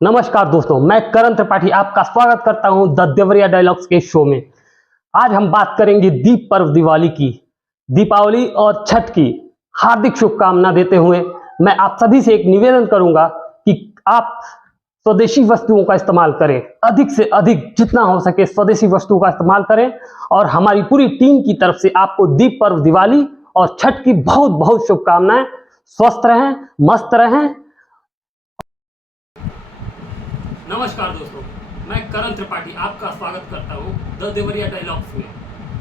नमस्कार दोस्तों, मैं करण त्रिपाठी आपका स्वागत करता हूं द देवरिया डायलॉग्स के शो में। आज हम बात करेंगे दीप पर्व दिवाली की। दीपावली और छठ की हार्दिक शुभकामना देते हुए मैं आप सभी से एक निवेदन करूंगा कि आप स्वदेशी वस्तुओं का इस्तेमाल करें, अधिक से अधिक जितना हो सके स्वदेशी वस्तुओं का इस्तेमाल करें। और हमारी पूरी टीम की तरफ से आपको दीप पर्व दिवाली और छठ की बहुत बहुत शुभकामनाएं। स्वस्थ रहें, मस्त रहें। नमस्कार दोस्तों, मैं करण त्रिपाठी आपका स्वागत करता हूं द देवरिया डायलॉग्स में।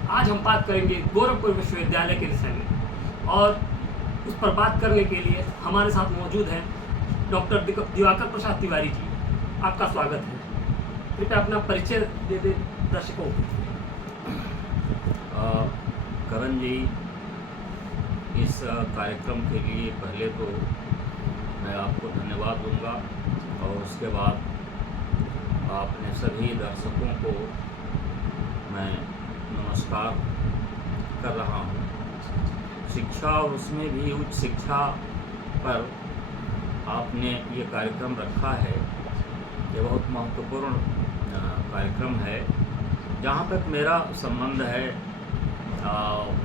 आज हम बात करेंगे गोरखपुर विश्वविद्यालय के विषय में, और उस पर बात करने के लिए हमारे साथ मौजूद हैं डॉक्टर दिवाकर प्रसाद तिवारी जी। आपका स्वागत है। कृपया अपना परिचय दे दें दर्शकों को। करण जी, इस कार्यक्रम के लिए पहले तो मैं आपको धन्यवाद दूंगा, और उसके बाद आपने सभी दर्शकों को मैं नमस्कार कर रहा हूँ। शिक्षा और उसमें भी उच्च शिक्षा पर आपने ये कार्यक्रम रखा है। ये बहुत महत्वपूर्ण कार्यक्रम है। जहाँ तक मेरा संबंध है,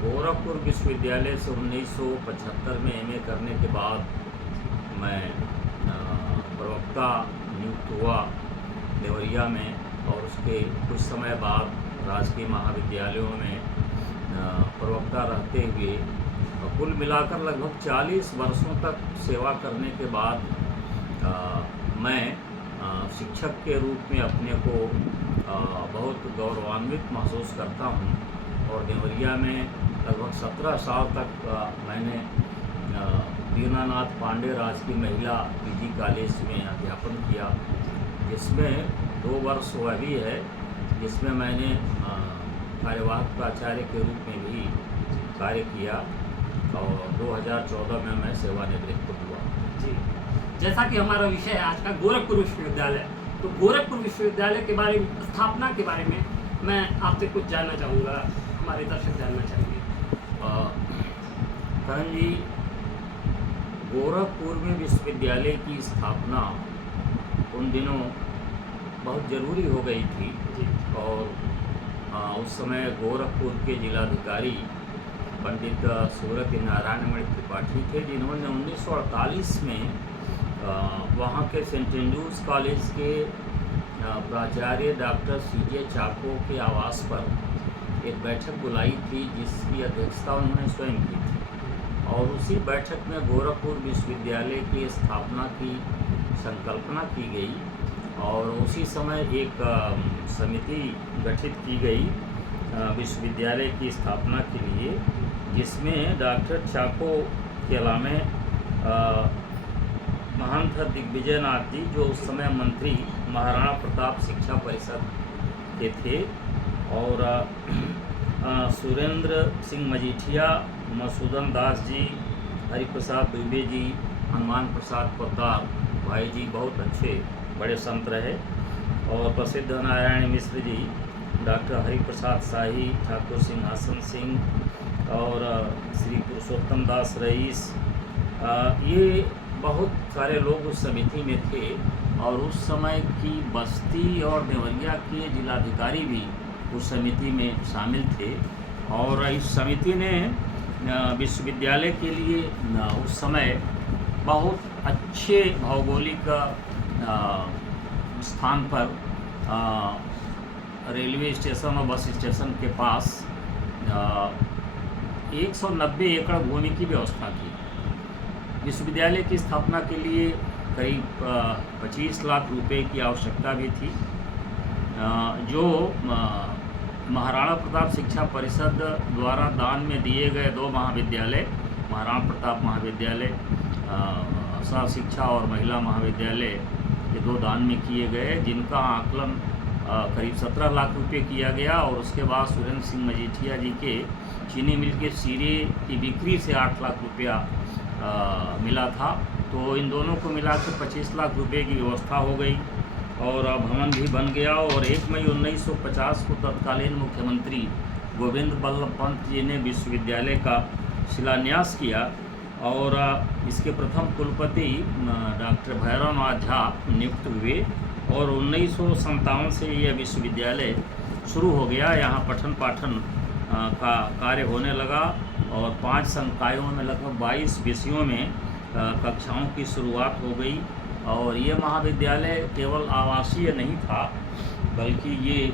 गोरखपुर विश्वविद्यालय से 1975 में एमए करने के बाद मैं प्रवक्ता नियुक्त हुआ देवरिया में, और उसके कुछ समय बाद राजकीय महाविद्यालयों में प्रवक्ता रहते हुए कुल मिलाकर लगभग 40 वर्षों तक सेवा करने के बाद मैं शिक्षक के रूप में अपने को बहुत गौरवान्वित महसूस करता हूँ। और देवरिया में लगभग 17 साल तक मैंने दीनानाथ पांडे राजकीय महिला पीजी कॉलेज में अध्यापन किया, जिसमें 2 वर्ष वह भी है जिसमें मैंने कार्यवाहक प्राचार्य के रूप में भी कार्य किया, और 2014 में मैं सेवानिवृत्त हुआ। जी, जैसा कि हमारा विषय है आज का गोरखपुर विश्वविद्यालय, तो गोरखपुर विश्वविद्यालय के बारे में, स्थापना के बारे में मैं आपसे कुछ जानना चाहूँगा, हमारे दर्शक जानना चाहेंगे। करण जी, गोरखपुर में विश्वविद्यालय की स्थापना उन दिनों बहुत ज़रूरी हो गई थी जी। और उस समय गोरखपुर के जिलाधिकारी पंडित सूरत नारायण मणि त्रिपाठी थे, जिन्होंने 1948 में वहाँ के सेंट एंड्रूज कॉलेज के प्राचार्य डॉक्टर सीजे चाको के आवास पर एक बैठक बुलाई थी, जिसकी अध्यक्षता उन्होंने स्वयं की थी। और उसी बैठक में गोरखपुर विश्वविद्यालय की स्थापना की संकल्पना की गई, और उसी समय एक समिति गठित की गई विश्वविद्यालय की स्थापना के लिए, जिसमें डॉक्टर चाको के अलावा महंत दिग्विजय नाथ जी, जो उस समय मंत्री महाराणा प्रताप शिक्षा परिषद के थे, और सुरेंद्र सिंह मजीठिया, मसूदन दास जी, हरिप्रसाद दुबे जी, हनुमान प्रसाद पोद्दार भाई जी बहुत अच्छे बड़े संत रहे, और प्रसिद्ध नारायण मिश्र जी, डॉक्टर हरिप्रसाद शाही, ठाकुर सिंहासन सिंह, और श्री पुरुषोत्तम दास रईस, ये बहुत सारे लोग उस समिति में थे। और उस समय की बस्ती और देवरिया के जिलाधिकारी भी उस समिति में शामिल थे, और इस समिति ने विश्वविद्यालय के लिए उस समय बहुत अच्छे भौगोलिक स्थान पर रेलवे स्टेशन और बस स्टेशन के पास 190 एकड़ भूमि की व्यवस्था की। विश्वविद्यालय की स्थापना के लिए करीब 25 लाख रुपए की आवश्यकता भी थी, जो महाराणा प्रताप शिक्षा परिषद द्वारा दान में दिए गए 2 महाविद्यालय, महाराणा प्रताप महाविद्यालय सह शिक्षा और महिला महाविद्यालय, ये 2 दान में किए गए, जिनका आकलन करीब 17 लाख रुपए किया गया। और उसके बाद सुरेंद्र सिंह मजीठिया जी के चीनी मिल के शीरे की बिक्री से 8 लाख रुपया मिला था। तो इन दोनों को मिलाकर 25 लाख रुपए की व्यवस्था हो गई, और भवन भी बन गया। और 1 मई 1950 को तत्कालीन मुख्यमंत्री गोविंद बल्लभ पंत जी ने विश्वविद्यालय का शिलान्यास किया, और इसके प्रथम कुलपति डॉक्टर भैरवनाथ झा नियुक्त हुए और 1957 से यह विश्वविद्यालय शुरू हो गया। यहाँ पठन पाठन का कार्य होने लगा और 5 संकायों में लगभग 22 विषयों में कक्षाओं की शुरुआत हो गई। और ये महाविद्यालय केवल आवासीय नहीं था, बल्कि ये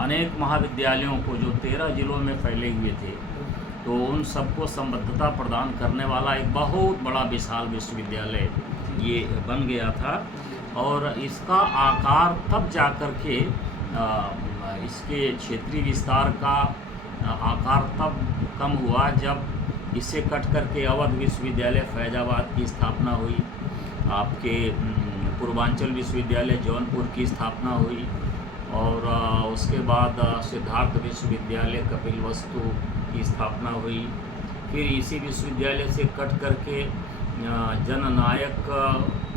अनेक महाविद्यालयों को जो 13 जिलों में फैले हुए थे, तो उन सबको संबद्धता प्रदान करने वाला एक बहुत बड़ा विशाल विश्वविद्यालय ये बन गया था। और इसका आकार तब जाकर के इसके क्षेत्रीय विस्तार का आकार तब कम हुआ जब इसे कट करके अवध विश्वविद्यालय फैजाबाद की स्थापना हुई, आपके पूर्वांचल विश्वविद्यालय जौनपुर की स्थापना हुई, और उसके बाद सिद्धार्थ विश्वविद्यालय कपिलवस्तु की स्थापना हुई। फिर इसी विश्वविद्यालय से कट करके जननायक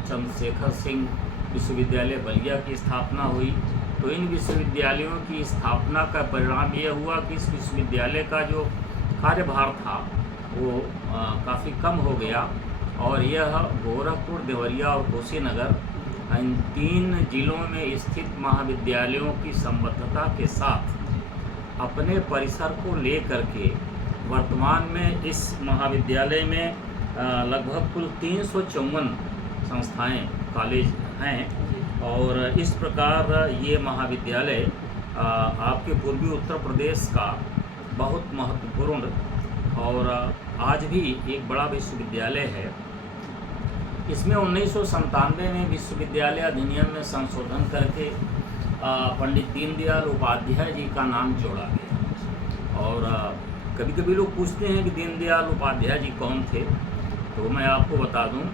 चंद्रशेखर सिंह विश्वविद्यालय बलिया की स्थापना हुई। तो इन विश्वविद्यालयों की स्थापना का परिणाम ये हुआ कि इस विश्वविद्यालय का जो कार्यभार था वो काफ़ी कम हो गया और यह गोरखपुर, देवरिया और कुशीनगर इन 3 जिलों में स्थित महाविद्यालयों की संबद्धता के साथ अपने परिसर को लेकर के वर्तमान में इस महाविद्यालय में लगभग कुल 354 संस्थाएं, कॉलेज हैं। और इस प्रकार ये महाविद्यालय आपके पूर्वी उत्तर प्रदेश का बहुत महत्वपूर्ण और आज भी एक बड़ा विश्वविद्यालय है। इसमें 1997 में विश्वविद्यालय अधिनियम में संशोधन करके पंडित दीनदयाल उपाध्याय जी का नाम जोड़ा गया। और कभी कभी लोग पूछते हैं कि दीनदयाल उपाध्याय जी कौन थे, तो मैं आपको बता दूं,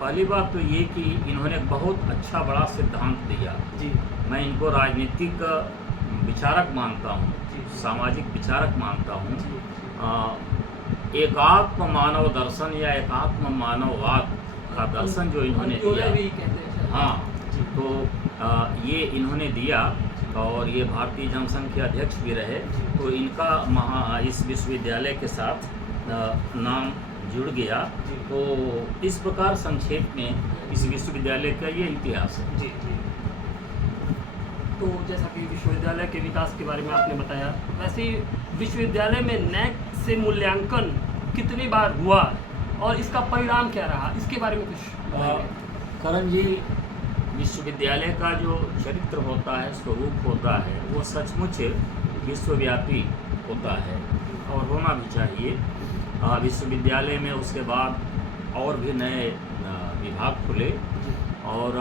पहली बात तो ये कि इन्होंने बहुत अच्छा बड़ा सिद्धांत दिया जी। मैं इनको राजनीतिक विचारक मानता हूँ, सामाजिक विचारक मानता हूँ। एकात्म मानव दर्शन या एकात्म मानववाद का दर्शन जो इन्होंने दिया, हाँ, तो ये इन्होंने दिया और ये भारतीय जनसंघ के अध्यक्ष भी रहे। तो इनका इस विश्वविद्यालय के साथ नाम जुड़ गया। तो इस प्रकार संक्षेप में इस विश्वविद्यालय का ये इतिहास है जी। तो जैसा कि विश्वविद्यालय के विकास के बारे में आपने बताया, वैसे ही विश्वविद्यालय में नैक से मूल्यांकन कितनी बार हुआ और इसका परिणाम क्या रहा, इसके बारे में कुछ करण जी, विश्वविद्यालय का जो चरित्र होता है, स्वरूप होता है, वो सचमुच विश्वव्यापी होता है और होना भी चाहिए। विश्वविद्यालय में उसके बाद और भी नए विभाग खुले और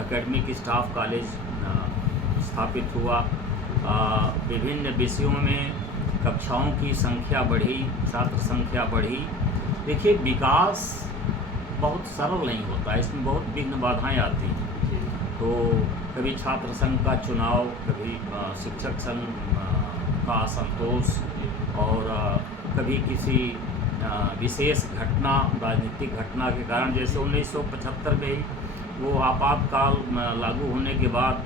एकेडमिक स्टाफ कॉलेज स्थापित हुआ। विभिन्न विषयों में कक्षाओं की संख्या बढ़ी, छात्र संख्या बढ़ी। देखिए, विकास बहुत सरल नहीं होता, इसमें बहुत विघ्न बाधाएं आती हैं। तो कभी छात्र संघ का चुनाव, कभी शिक्षक संघ का असंतोष और कभी किसी विशेष घटना, राजनीतिक घटना के कारण, जैसे 1975 में ही वो आपातकाल लागू होने के बाद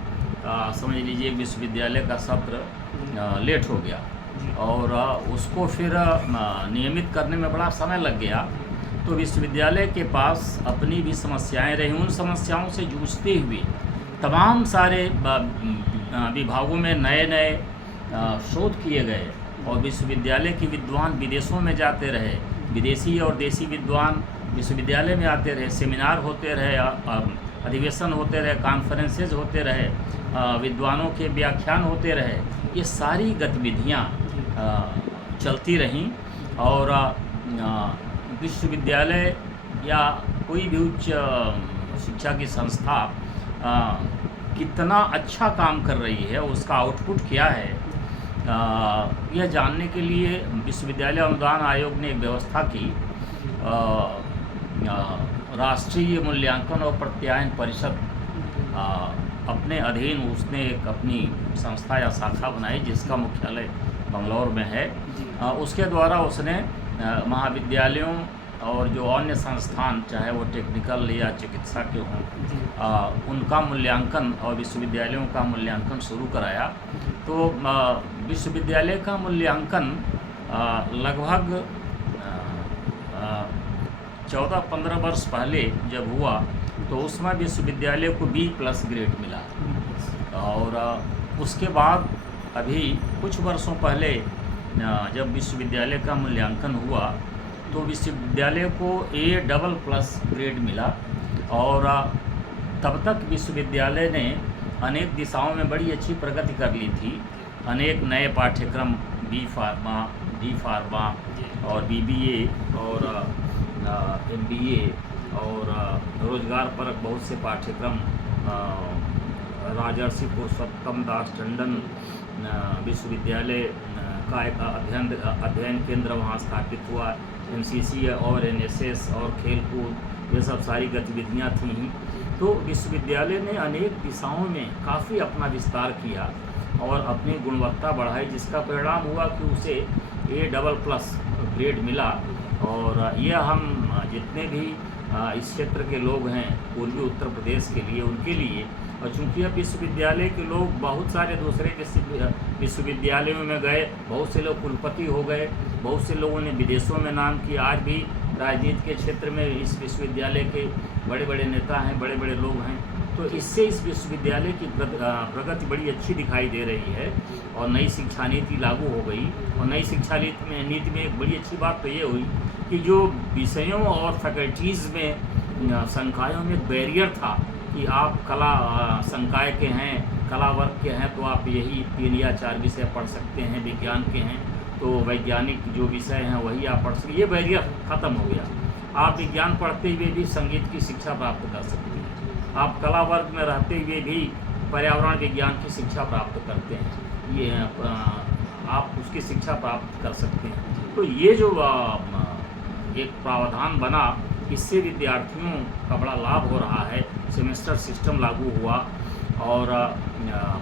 समझ लीजिए विश्वविद्यालय का सत्र लेट हो गया और उसको फिर नियमित करने में बड़ा समय लग गया। तो विश्वविद्यालय के पास अपनी भी समस्याएं रहीं। उन समस्याओं से जूझते हुए तमाम सारे विभागों में नए नए शोध किए गए और विश्वविद्यालय के विद्वान विदेशों में जाते रहे, विदेशी और देसी विद्वान विश्वविद्यालय में आते रहे, सेमिनार होते रहे, अधिवेशन होते रहे, कॉन्फ्रेंसेज होते रहे, विद्वानों के व्याख्यान होते रहे। ये सारी गतिविधियाँ चलती रहीं और विश्वविद्यालय या कोई भी उच्च शिक्षा की संस्था कितना अच्छा काम कर रही है, उसका आउटपुट क्या है, यह जानने के लिए विश्वविद्यालय अनुदान आयोग ने एक व्यवस्था की। राष्ट्रीय मूल्यांकन और प्रत्यायन परिषद अपने अधीन उसने एक अपनी संस्था या शाखा बनाई जिसका मुख्यालय बंगलौर में है। उसके द्वारा उसने महाविद्यालयों और जो अन्य संस्थान, चाहे वो टेक्निकल या चिकित्सा के हों, उनका मूल्यांकन और विश्वविद्यालयों का मूल्यांकन शुरू कराया। तो विश्वविद्यालय का मूल्यांकन लगभग 14-15 वर्ष पहले जब हुआ तो उसमें विश्वविद्यालय को B+ ग्रेड मिला। और उसके बाद अभी कुछ वर्षों पहले जब विश्वविद्यालय का मूल्यांकन हुआ तो विश्वविद्यालय को A++ ग्रेड मिला। और तब तक विश्वविद्यालय ने अनेक दिशाओं में बड़ी अच्छी प्रगति कर ली थी। अनेक नए पाठ्यक्रम B फार्मा, D फार्मा और BBA और MBA और रोजगार परक बहुत से पाठ्यक्रम, राजर्षि पुरुषोत्तम दास टंडन विश्वविद्यालय का एक अध्ययन केंद्र वहाँ स्थापित हुआ। MCC और NSS और खेलकूद, ये सब सारी गतिविधियाँ थीं। तो विश्वविद्यालय ने अनेक दिशाओं में काफ़ी अपना विस्तार किया और अपनी गुणवत्ता बढ़ाई, जिसका परिणाम हुआ कि उसे A++ ग्रेड मिला। और यह हम जितने भी इस क्षेत्र के लोग हैं पूर्वी उत्तर प्रदेश के लिए, उनके लिए, और चूँकि अब विश्वविद्यालय के लोग बहुत सारे दूसरे विश्वविद्यालयों में गए, बहुत से लोग कुलपति हो गए, बहुत से लोगों ने विदेशों में नाम किया। आज भी राजनीति के क्षेत्र में इस विश्वविद्यालय के बड़े बड़े नेता हैं, बड़े बड़े लोग हैं। तो इससे इस विश्वविद्यालय की प्रगति बड़ी अच्छी दिखाई दे रही है। और नई शिक्षा नीति लागू हो गई। और नई शिक्षा नीति में एक बड़ी अच्छी बात तो ये हुई कि जो विषयों और फैकल्टीज़ में संकायों में बैरियर था कि आप कला संकाय के हैं, कला वर्ग के हैं, तो आप यही 3 या 4 विषय पढ़ सकते हैं। विज्ञान के हैं तो वैज्ञानिक जो विषय हैं वही आप पढ़ सकते। ये बैरियर ख़त्म हो गया। आप विज्ञान पढ़ते हुए भी संगीत की शिक्षा प्राप्त कर सकते हैं। आप कला वर्ग में रहते हुए भी पर्यावरण विज्ञान की शिक्षा प्राप्त करते हैं। ये आप उसकी शिक्षा प्राप्त कर सकते हैं। तो ये जो एक प्रावधान बना, इससे विद्यार्थियों का बड़ा लाभ हो रहा है। सेमेस्टर सिस्टम लागू हुआ और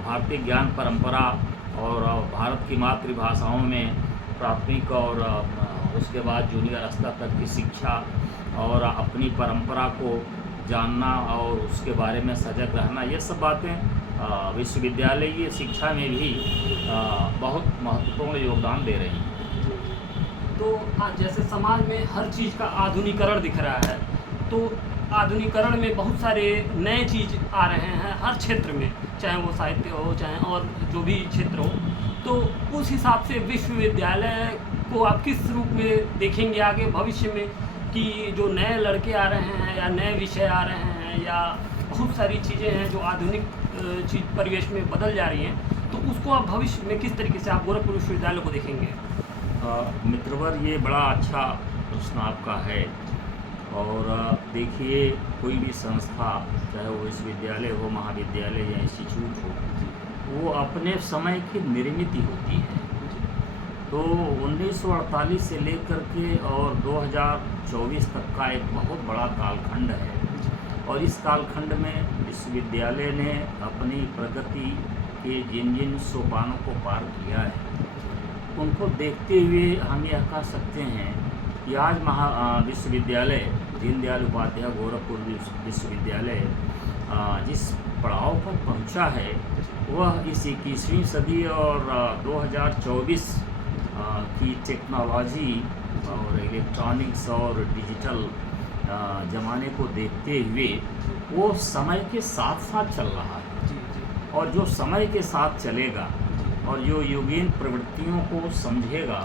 भारतीय ज्ञान परंपरा और भारत की मातृभाषाओं में प्राथमिक और उसके बाद जूनियर स्तर तक की शिक्षा और अपनी परंपरा को जानना और उसके बारे में सजग रहना, ये सब बातें विश्वविद्यालयीय शिक्षा में भी बहुत महत्वपूर्ण योगदान दे रही हैं। तो आज जैसे समाज में हर चीज़ का आधुनिकीकरण दिख रहा है, तो आधुनिकीकरण में बहुत सारे नए चीज़ आ रहे हैं हर क्षेत्र में, चाहे वो साहित्य हो, चाहे और जो भी क्षेत्र हो। तो उस हिसाब से विश्वविद्यालय को आप किस रूप में देखेंगे आगे भविष्य में, कि जो नए लड़के आ रहे हैं या नए विषय आ रहे हैं या बहुत सारी चीज़ें हैं जो आधुनिक चीज़ परिवेश में बदल जा रही हैं, तो उसको आप भविष्य में किस तरीके से आप गोरखपुर विश्वविद्यालय को देखेंगे? मित्रवर, ये बड़ा अच्छा प्रश्न आपका है। और देखिए, कोई भी संस्था, चाहे वो विश्वविद्यालय हो, महाविद्यालय या इंस्टीट्यूट हो, वो अपने समय की निर्मित होती है। तो 1948 से लेकर के और 2024 तक का एक बहुत बड़ा कालखंड है। और इस कालखंड में विश्वविद्यालय ने अपनी प्रगति के जिन जिन सोपानों को पार किया है, उनको देखते हुए हम यह कह सकते हैं कि आज विश्वविद्यालय दीनदयाल उपाध्याय गोरखपुर विश्वविद्यालय जिस पड़ाव पर पहुंचा है, वह इस 21वीं सदी और 2024 की टेक्नोलॉजी और इलेक्ट्रॉनिक्स और डिजिटल ज़माने को देखते हुए वो समय के साथ साथ चल रहा है। और जो समय के साथ चलेगा और जो योगीन प्रवृत्तियों को समझेगा,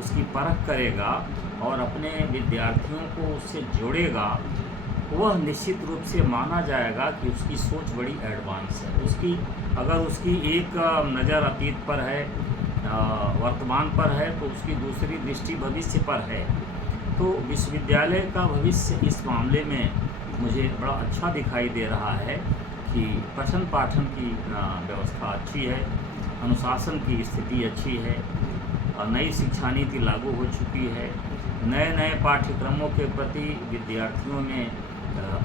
उसकी परख करेगा और अपने विद्यार्थियों को उससे जोड़ेगा, वह निश्चित रूप से माना जाएगा कि उसकी सोच बड़ी एडवांस है। अगर उसकी एक नज़र अतीत पर है, वर्तमान पर है, तो उसकी दूसरी दृष्टि भविष्य पर है। तो विश्वविद्यालय का भविष्य इस मामले में मुझे बड़ा अच्छा दिखाई दे रहा है कि पठन पाठन की व्यवस्था अच्छी है, अनुशासन की स्थिति अच्छी है, नई शिक्षा नीति लागू हो चुकी है, नए नए पाठ्यक्रमों के प्रति विद्यार्थियों में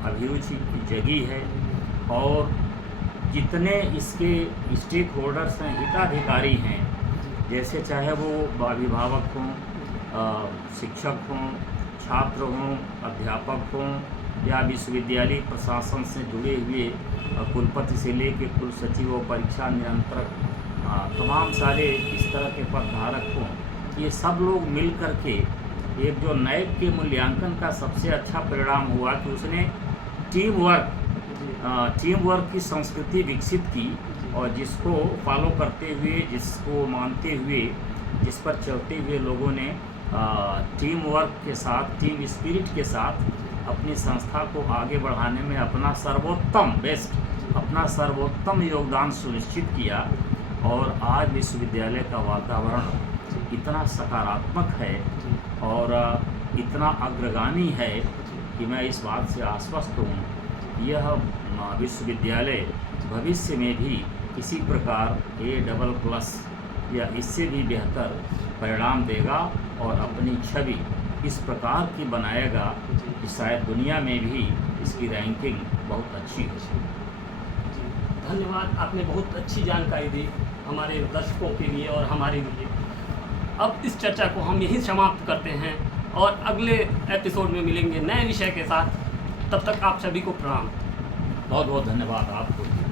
अभिरुचि जगी है। और जितने इसके स्टेक होल्डर्स हैं, हिताधिकारी हैं, जैसे चाहे वो अभिभावक हों, शिक्षक हों, छात्र हों, अध्यापक हों या विश्वविद्यालय प्रशासन से जुड़े हुए कुलपति से लेकर कुल सचिव और परीक्षा नियंत्रक, तमाम सारे इस तरह के पदधारक हों, ये सब लोग मिल कर के एक जो नैब के मूल्यांकन का सबसे अच्छा परिणाम हुआ कि उसने टीम वर्क की संस्कृति विकसित की, और जिसको फॉलो करते हुए, जिसको मानते हुए, जिस पर चलते हुए लोगों ने टीम वर्क के साथ, टीम स्पिरिट के साथ अपनी संस्था को आगे बढ़ाने में अपना सर्वोत्तम योगदान सुनिश्चित किया। और आज विश्वविद्यालय का वातावरण इतना सकारात्मक है और इतना अग्रगामी है कि मैं इस बात से आश्वस्त हूँ यह विश्वविद्यालय भविष्य में भी इसी प्रकार A++ या इससे भी बेहतर परिणाम देगा और अपनी छवि इस प्रकार की बनाएगा कि शायद दुनिया में भी इसकी रैंकिंग बहुत अच्छी हो। धन्यवाद, आपने बहुत अच्छी जानकारी दी हमारे दर्शकों के लिए और हमारे लिए। अब इस चर्चा को हम यहीं समाप्त करते हैं और अगले एपिसोड में मिलेंगे नए विषय के साथ। तब तक आप सभी को प्रणाम। बहुत बहुत धन्यवाद आपको।